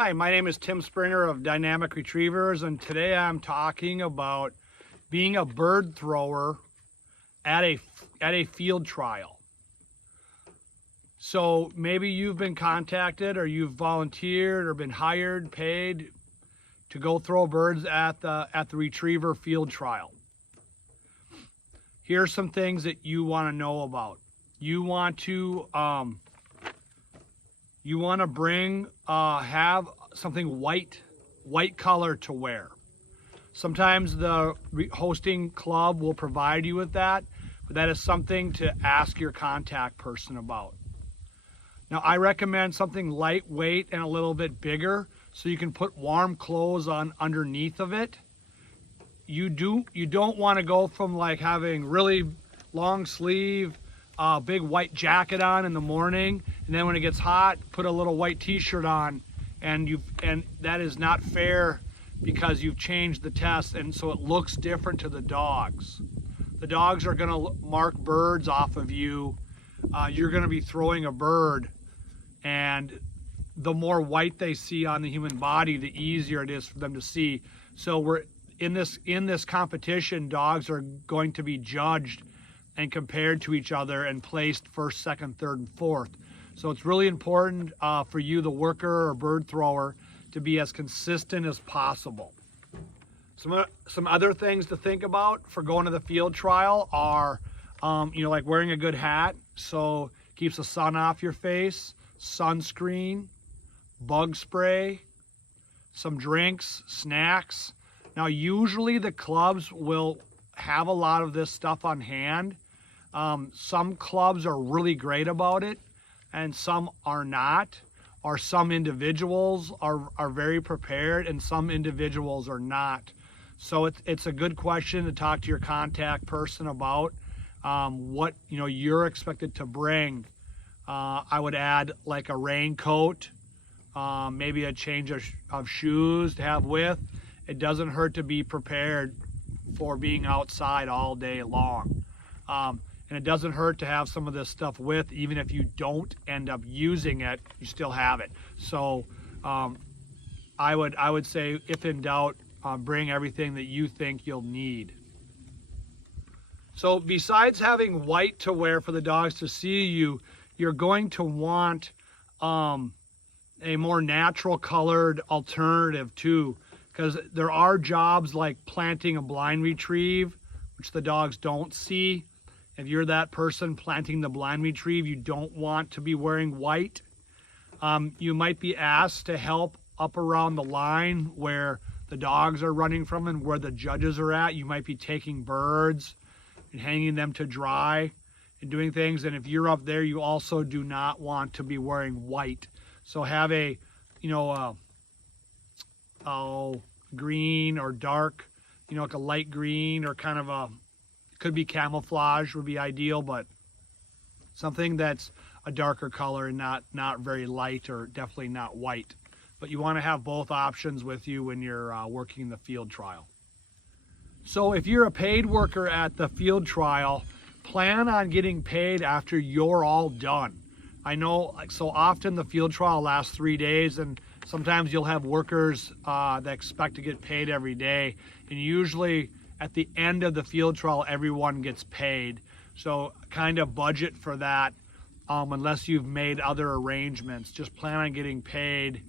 Hi, my name is Tim Springer of Dynamic Retrievers, and today I'm talking about being a bird thrower at a field trial. So maybe you've been contacted or you've volunteered or been hired, paid to go throw birds at the retriever field trial. Here's some things that you want to know about. You want to have something white color to wear. Sometimes the hosting club will provide you with that, but that is something to ask your contact person about. Now, I recommend something lightweight and a little bit bigger so you can put warm clothes on underneath of it. You don't want to go from like having really long sleeve, big white jacket on in the morning, and then when it gets hot, put a little white t-shirt on, and that is not fair because you've changed the test, and so it looks different to the dogs. The dogs are going to mark birds off of you. You're going to be throwing a bird, and the more white they see on the human body, the easier it is for them to see. So we're in this competition, dogs are going to be judged and compared to each other and placed first, second, third, and fourth. So it's really important for you, the worker or bird thrower, to be as consistent as possible. Some other things to think about for going to the field trial are, like wearing a good hat, so keeps the sun off your face, sunscreen, bug spray, some drinks, snacks. Now, usually the clubs will have a lot of this stuff on hand. Some clubs are really great about it, and some are not, or some individuals are very prepared and some individuals are not. So it's a good question to talk to your contact person about what you're expected to bring. I would add like a raincoat, maybe a change of shoes to have with. It doesn't hurt to be prepared for being outside all day long. And it doesn't hurt to have some of this stuff with, even if you don't end up using it, you still have it. So I would say, if in doubt, bring everything that you think you'll need. So besides having white to wear for the dogs to see you, you're going to want a more natural colored alternative too, because there are jobs like planting a blind retrieve, which the dogs don't see. If you're that person planting the blind retrieve, you don't want to be wearing white. You might be asked to help up around the line where the dogs are running from and where the judges are at. You might be taking birds and hanging them to dry and doing things. And if you're up there, you also do not want to be wearing white. So have a, green or dark, like a light green or kind of could be camouflage would be ideal, but something that's a darker color and not very light, or definitely not white. But you want to have both options with you when you're working the field trial. So if you're a paid worker at the field trial, plan on getting paid after you're all done. I know so often the field trial lasts 3 days, and sometimes you'll have workers that expect to get paid every day, and usually at the end of the field trial, everyone gets paid. So kind of budget for that unless you've made other arrangements. Just plan on getting paid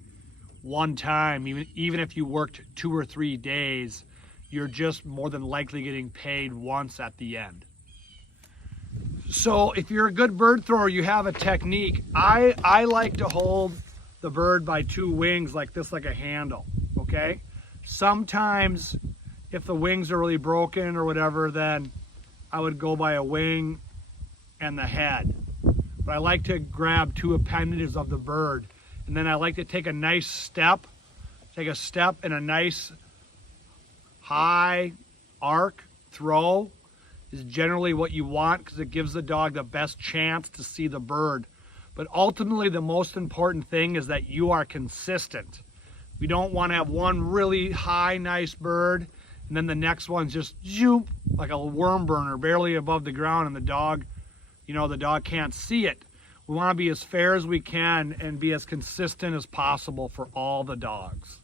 one time. Even if you worked 2 or 3 days, you're just more than likely getting paid once at the end. So if you're a good bird thrower, you have a technique. I like to hold the bird by 2 wings like this, like a handle, okay? Sometimes if the wings are really broken or whatever, then I would go by a wing and the head. But I like to grab 2 appendages of the bird, and then I like to take a nice step, and a nice high arc throw is generally what you want, because it gives the dog the best chance to see the bird. But ultimately, the most important thing is that you are consistent. We don't want to have one really high, nice bird, and then the next one's just zoom, like a worm burner, barely above the ground, and the dog can't see it. We want to be as fair as we can and be as consistent as possible for all the dogs.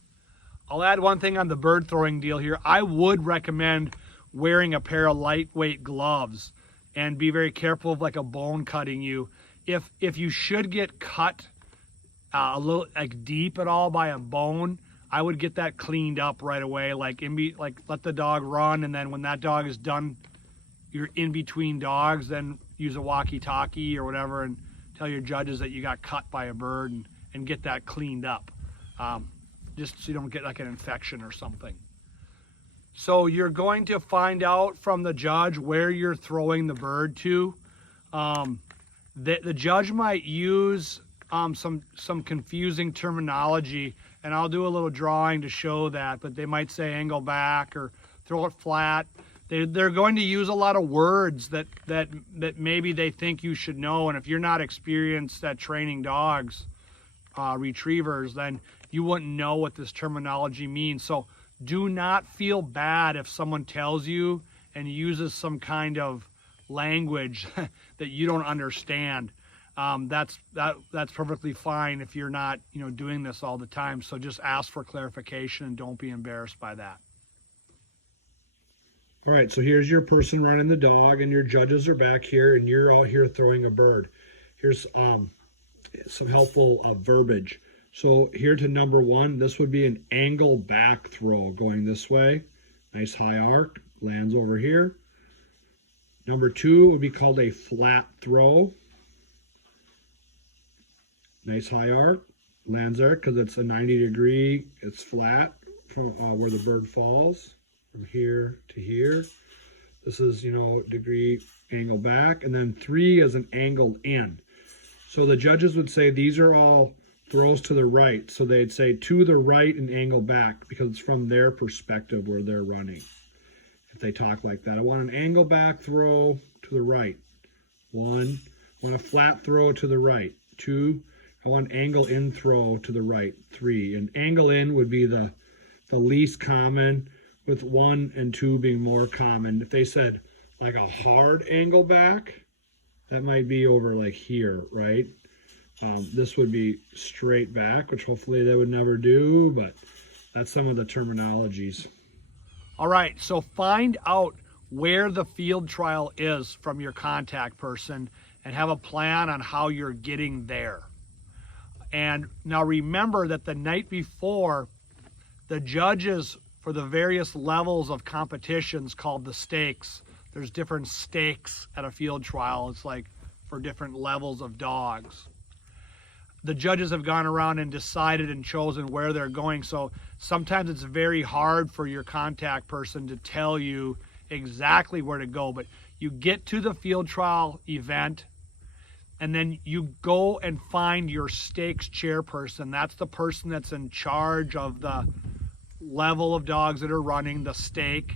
I'll add one thing on the bird throwing deal here. I would recommend wearing a pair of lightweight gloves and be very careful of like a bone cutting you. If you should get cut a little like deep at all by a bone, I would get that cleaned up right away. Like let the dog run, and then when that dog is done, you're in between dogs, then use a walkie-talkie or whatever and tell your judges that you got cut by a bird and get that cleaned up. Just so you don't get like an infection or something. So you're going to find out from the judge where you're throwing the bird to. The judge might use some confusing terminology, and I'll do a little drawing to show that, but they might say angle back or throw it flat. They're going to use a lot of words that maybe they think you should know, and if you're not experienced at training dogs, retrievers, then you wouldn't know what this terminology means. So do not feel bad if someone tells you and uses some kind of language that you don't understand. That's perfectly fine if you're not doing this all the time. So just ask for clarification and don't be embarrassed by that. All right, so here's your person running the dog, and your judges are back here, and you're out here throwing a bird. Here's some helpful verbiage. So here to number 1, this would be an angle back throw going this way. Nice high arc, lands over here. Number 2 would be called a flat throw. Nice high arc, lands there because it's a 90 degree, it's flat from where the bird falls, from here to here. This is, degree angle back. And then 3 is an angled in. So the judges would say these are all throws to the right. So they'd say to the right and angle back because it's from their perspective where they're running. If they talk like that, I want an angle back throw to the right. 1, I want a flat throw to the right. 2, I want angle in throw to the right. 3, and angle in would be the least common, with 1 and 2 being more common. If they said like a hard angle back, that might be over like here, right? This would be straight back, which hopefully they would never do, but that's some of the terminologies. All right, so find out where the field trial is from your contact person and have a plan on how you're getting there. And now remember that the night before, the judges for the various levels of competitions called the stakes. There's different stakes at a field trial. It's like for different levels of dogs. The judges have gone around and decided and chosen where they're going. So sometimes it's very hard for your contact person to tell you exactly where to go. But you get to the field trial event, and then you go and find your stakes chairperson. That's the person that's in charge of the level of dogs that are running the stake.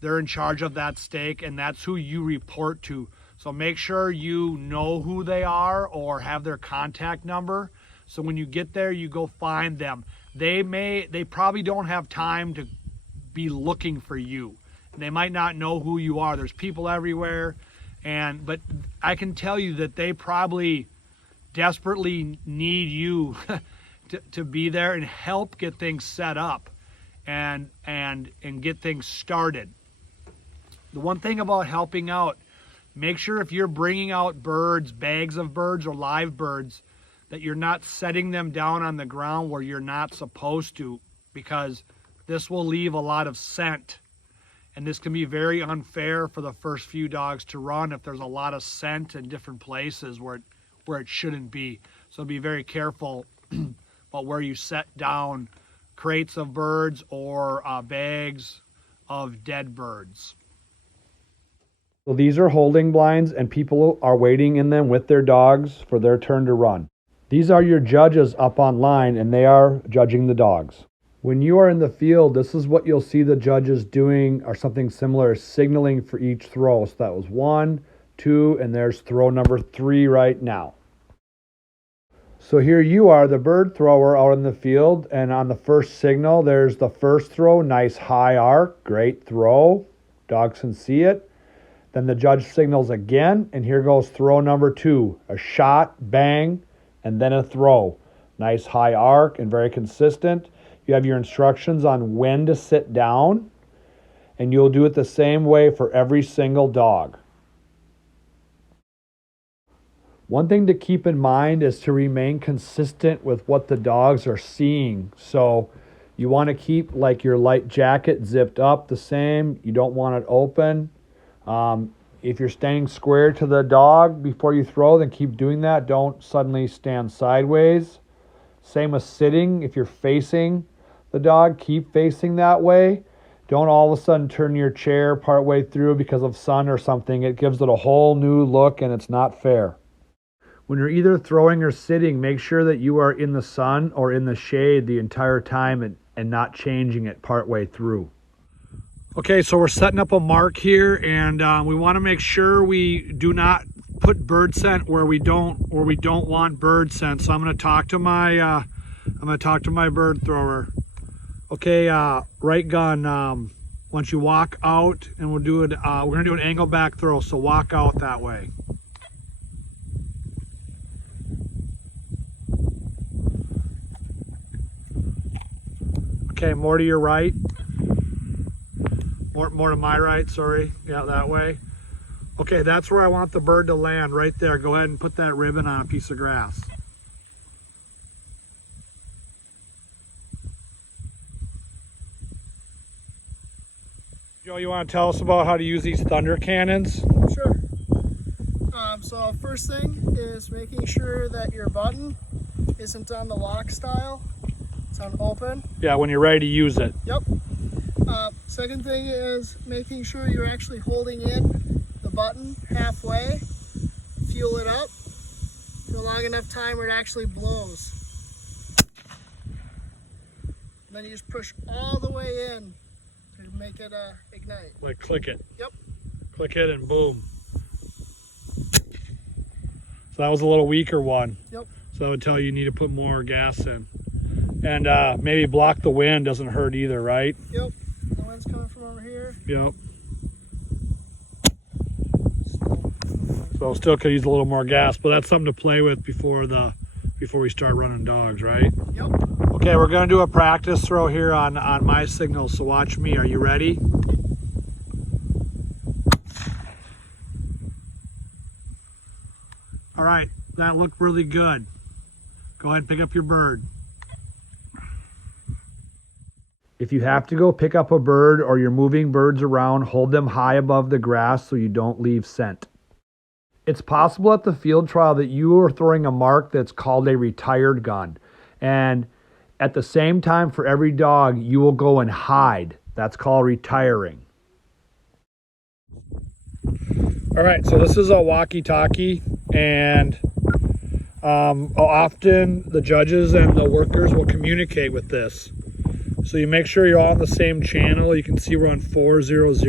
They're in charge of that stake, and that's who you report to. So make sure you know who they are or have their contact number. So when you get there, you go find them. They probably don't have time to be looking for you. They might not know who you are. There's people everywhere. But I can tell you that they probably desperately need you to be there and help get things set up and get things started. The one thing about helping out, make sure if you're bringing out birds, bags of birds or live birds, that you're not setting them down on the ground where you're not supposed to, because this will leave a lot of scent. And this can be very unfair for the first few dogs to run if there's a lot of scent in different places where it shouldn't be. So be very careful about where you set down crates of birds or bags of dead birds. So these are holding blinds, and people are waiting in them with their dogs for their turn to run. These are your judges up on line, and they are judging the dogs. When you are in the field, this is what you'll see the judges doing, or something similar, signaling for each throw. So that was 1, 2, and there's throw number 3 right now. So here you are, the bird thrower out in the field, and on the first signal, there's the first throw, nice high arc, great throw. Dogs can see it. Then the judge signals again, and here goes throw number 2. A shot, bang, and then a throw. Nice high arc and very consistent. You have your instructions on when to sit down, and you'll do it the same way for every single dog. One thing to keep in mind is to remain consistent with what the dogs are seeing. So you want to keep like your light jacket zipped up the same. You don't want it open. If you're standing square to the dog before you throw, then keep doing that. Don't suddenly stand sideways. Same with sitting. If you're facing the dog, keep facing that way. Don't all of a sudden turn your chair partway through because of sun or something. It gives it a whole new look and it's not fair. When you're either throwing or sitting, make sure that you are in the sun or in the shade the entire time and not changing it partway through. Okay, so we're setting up a mark here, and we want to make sure we do not put bird scent where we don't want bird scent. So I'm going to talk to my bird thrower. Okay, right gun. Once you walk out, and we're gonna do an angle back throw. So walk out that way. Okay, more to your right. More to my right, sorry. Yeah, that way. Okay, that's where I want the bird to land, right there. Go ahead and put that ribbon on a piece of grass. Joe, you want to tell us about how to use these thunder cannons? Sure. So first thing is making sure that your button isn't on the lock style. It's on open. Yeah, when you're ready to use it. Yep. Second thing is making sure you're actually holding in the button halfway. Fuel it up for a long enough time where it actually blows. And then you just push all the way in to make it ignite. Like click it. Yep. Click it and boom. So that was a little weaker one. Yep. So that would tell you need to put more gas in. And maybe block the wind, doesn't hurt either, right? Yep. The wind's coming from over here. Yep. So still could use a little more gas, but that's something to play with before we start running dogs, right? Yep. Okay, we're gonna do a practice throw here on my signal, so watch me. Are you ready? All right, that looked really good. Go ahead and pick up your bird. If you have to go pick up a bird or you're moving birds around, hold them high above the grass so you don't leave scent. It's possible at the field trial that you are throwing a mark that's called a retired gun. And at the same time for every dog, you will go and hide. That's called retiring. All right, so this is a walkie-talkie, and often the judges and the workers will communicate with this. So you make sure you're all on the same channel. You can see we're on 400.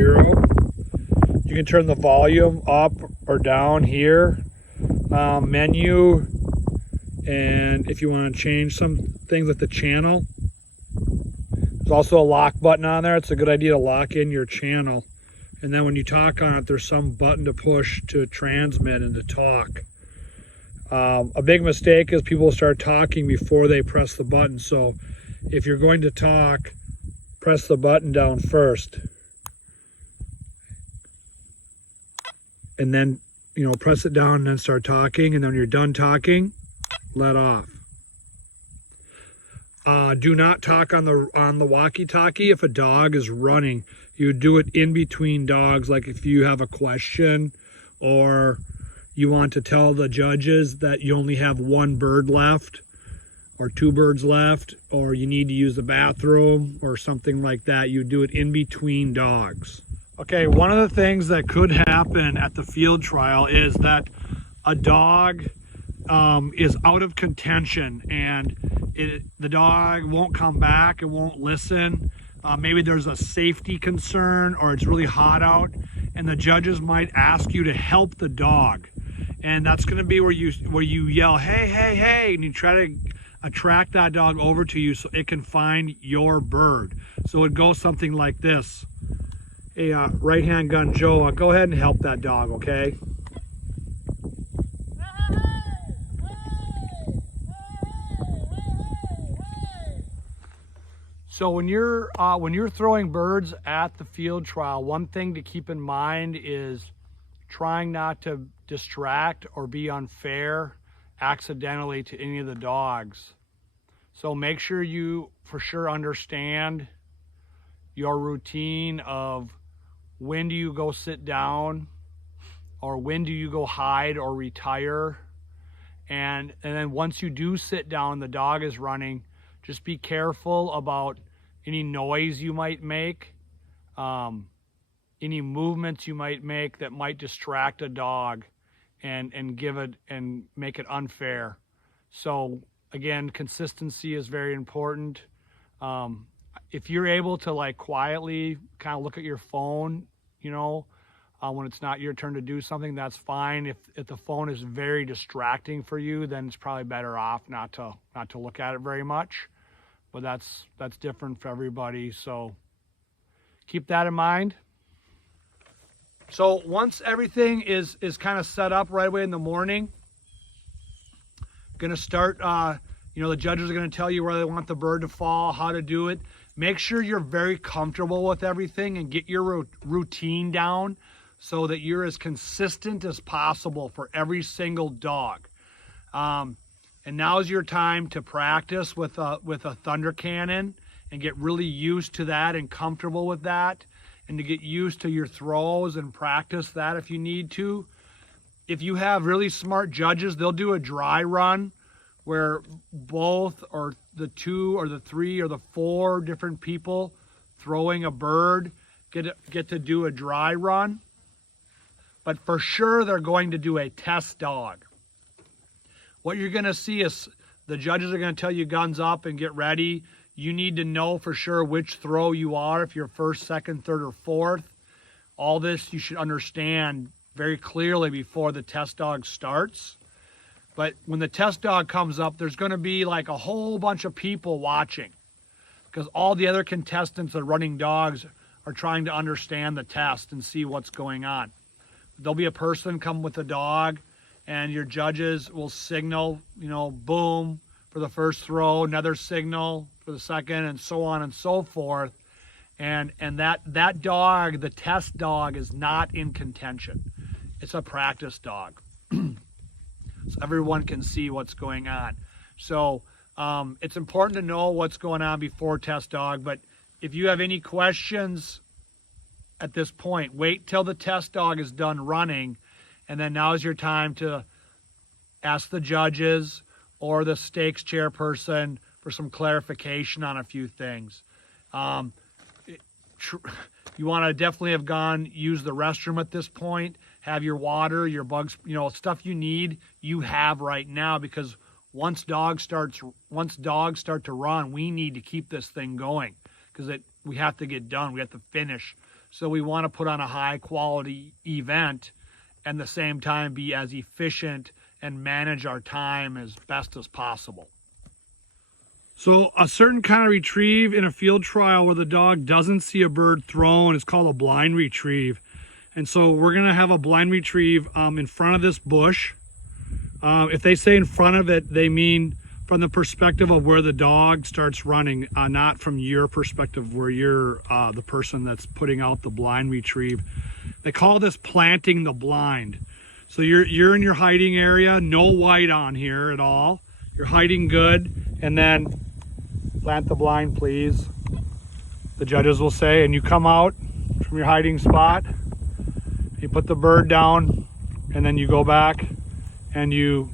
You can turn the volume up or down here, menu, and if you want to change some things with the channel. There's also a lock button on there. It's a good idea to lock in your channel. And then when you talk on it, there's some button to push to transmit and to talk. A big mistake is people start talking before they press the button. So if you're going to talk, press the button down first. And then, press it down and then start talking. And then when you're done talking, let off. Do not talk on the walkie-talkie if a dog is running. You do it in between dogs, like if you have a question or you want to tell the judges that you only have one bird left or two birds left, or you need to use the bathroom or something like that. You do it in between dogs. Okay, one of the things that could happen at the field trial is that a dog is out of contention and the dog won't come back, it won't listen. Maybe there's a safety concern or it's really hot out, and the judges might ask you to help the dog. And that's going to be where you yell, hey, hey, hey, and you try to attract that dog over to you so it can find your bird. So it goes something like this. Hey, right hand gun Joe, go ahead and help that dog, okay? So when you're throwing birds at the field trial, one thing to keep in mind is trying not to distract or be unfair accidentally to any of the dogs. So make sure you for sure understand your routine of when do you go sit down or when do you go hide or retire. And then once you do sit down, the dog is running, just be careful about any noise you might make, any movements you might make that might distract a dog and give it and make it unfair. So again, consistency is very important. If you're able to like quietly kind of look at your phone, you know, when it's not your turn to do something, that's fine. If the phone is very distracting for you, then it's probably better off not to look at it very much. But that's different for everybody, so keep that in mind. So once everything is kind of set up right away in the morning, gonna start, the judges are gonna tell you where they want the bird to fall, how to do it. Make sure you're very comfortable with everything and get your routine down so that you're as consistent as possible for every single dog. And now's your time to practice with a thunder cannon and get really used to that and comfortable with that, and to get used to your throws and practice that if you need to. If you have really smart judges, they'll do a dry run where both or the 2 or the 3 or the 4 different people throwing a bird get to do a dry run. But for sure they're going to do a test dog. What you're going to see is the judges are going to tell you guns up and get ready. You need to know for sure which throw you are, if you're first, second, third, or fourth. All this you should understand very clearly before the test dog starts. But when the test dog comes up, there's going to be like a whole bunch of people watching, because all the other contestants that are running dogs are trying to understand the test and see what's going on. There'll be a person come with a dog, and your judges will signal, boom for the first throw, another signal for the second, and so on and so forth. And that dog, the test dog, is not in contention. It's a practice dog. So everyone can see what's going on. So it's important to know what's going on before test dog. But if you have any questions at this point, wait till the test dog is done running. And then now's your time to ask the judges or the stakes chairperson for some clarification on a few things. You want to definitely have use the restroom at this point, have your water, your bugs, stuff you need, you have right now, because once dogs start to run, we need to keep this thing going, because we have to get done, we have to finish. So we want to put on a high quality event and at the same time be as efficient and manage our time as best as possible. So a certain kind of retrieve in a field trial where the dog doesn't see a bird thrown is called a blind retrieve. And so we're going to have a blind retrieve in front of this bush. If they say in front of it, they mean from the perspective of where the dog starts running, not from your perspective where you're the person that's putting out the blind retrieve. They call this planting the blind. So you're in your hiding area, no white on here at all. You're hiding good, and then plant the blind, please. The judges will say, and you come out from your hiding spot, you put the bird down, and then you go back and you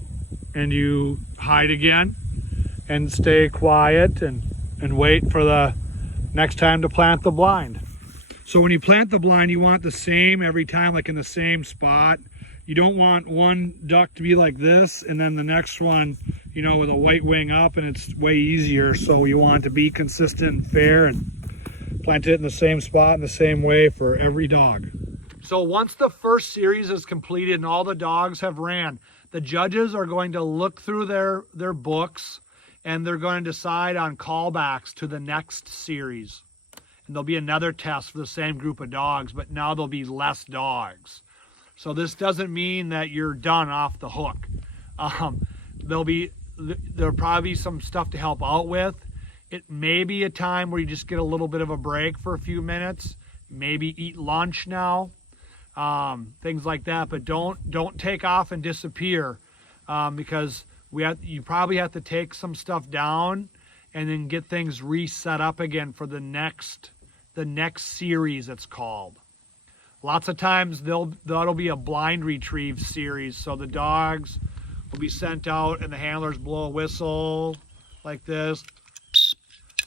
hide again and stay quiet and wait for the next time to plant the blind. So when you plant the blind, you want the same every time, like in the same spot. You don't want one duck to be like this and then the next one, with a white wing up, and it's way easier. So you want it to be consistent and fair and plant it in the same spot in the same way for every dog. So once the first series is completed and all the dogs have ran, the judges are going to look through their books, and they're going to decide on callbacks to the next series. and there'll be another test for the same group of dogs, but now there'll be less dogs. So this doesn't mean that you're done off the hook. There'll probably be some stuff to help out with. It may be a time where you just get a little bit of a break for a few minutes, maybe eat lunch now, things like that. But don't take off and disappear, because you probably have to take some stuff down and then get things reset up again for the next series, it's called. Lots of times that'll be a blind retrieve series, so the dogs will be sent out and the handlers blow a whistle like this,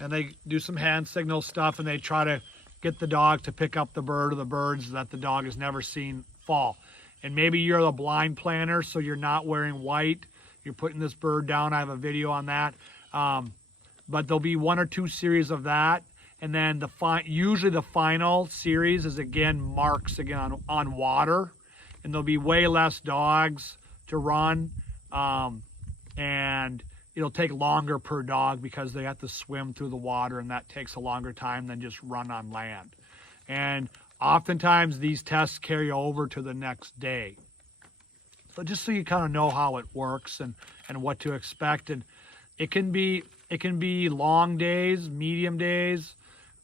and they do some hand signal stuff, and they try to get the dog to pick up the bird or the birds that the dog has never seen fall. And maybe you're the blind planner, so you're not wearing white, you're putting this bird down. I have a video on that. But there'll be 1 or 2 series of that. And then usually the final series is again marks again on water, and there'll be way less dogs to run, and it'll take longer per dog because they have to swim through the water, and that takes a longer time than just run on land. And oftentimes these tests carry over to the next day. So just so you kind of know how it works and what to expect. And it can be long days, medium days,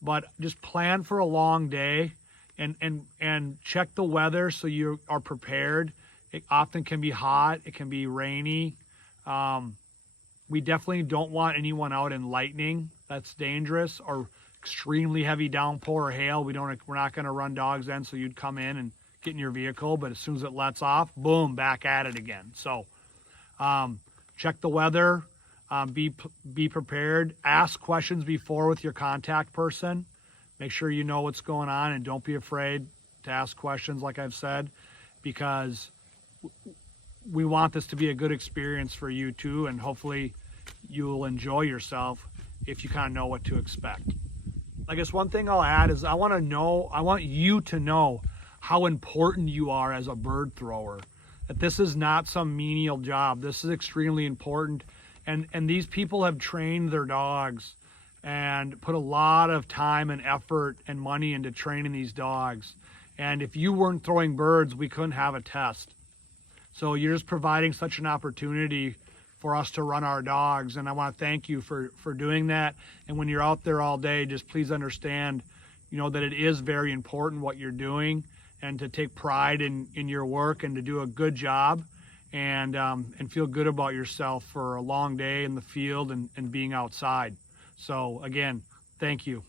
but just plan for a long day and check the weather so you are prepared. It often can be hot, it can be rainy. We definitely don't want anyone out in lightning. That's dangerous, or extremely heavy downpour or hail. We're not going to run dogs then, so you'd come in and get in your vehicle, but as soon as it lets off, boom, back at it again. So check the weather. Be prepared. Ask questions before with your contact person. Make sure you know what's going on, and don't be afraid to ask questions, like I've said, because we want this to be a good experience for you too, and hopefully you will enjoy yourself if you kind of know what to expect. I guess one thing I'll add is I want you to know how important you are as a bird thrower. That this is not some menial job. This is extremely important. And these people have trained their dogs and put a lot of time and effort and money into training these dogs. And if you weren't throwing birds, we couldn't have a test. So you're just providing such an opportunity for us to run our dogs. And I want to thank you for doing that. And when you're out there all day, just please understand, that it is very important what you're doing, and to take pride in your work and to do a good job. And feel good about yourself for a long day in the field and being outside. So again, thank you.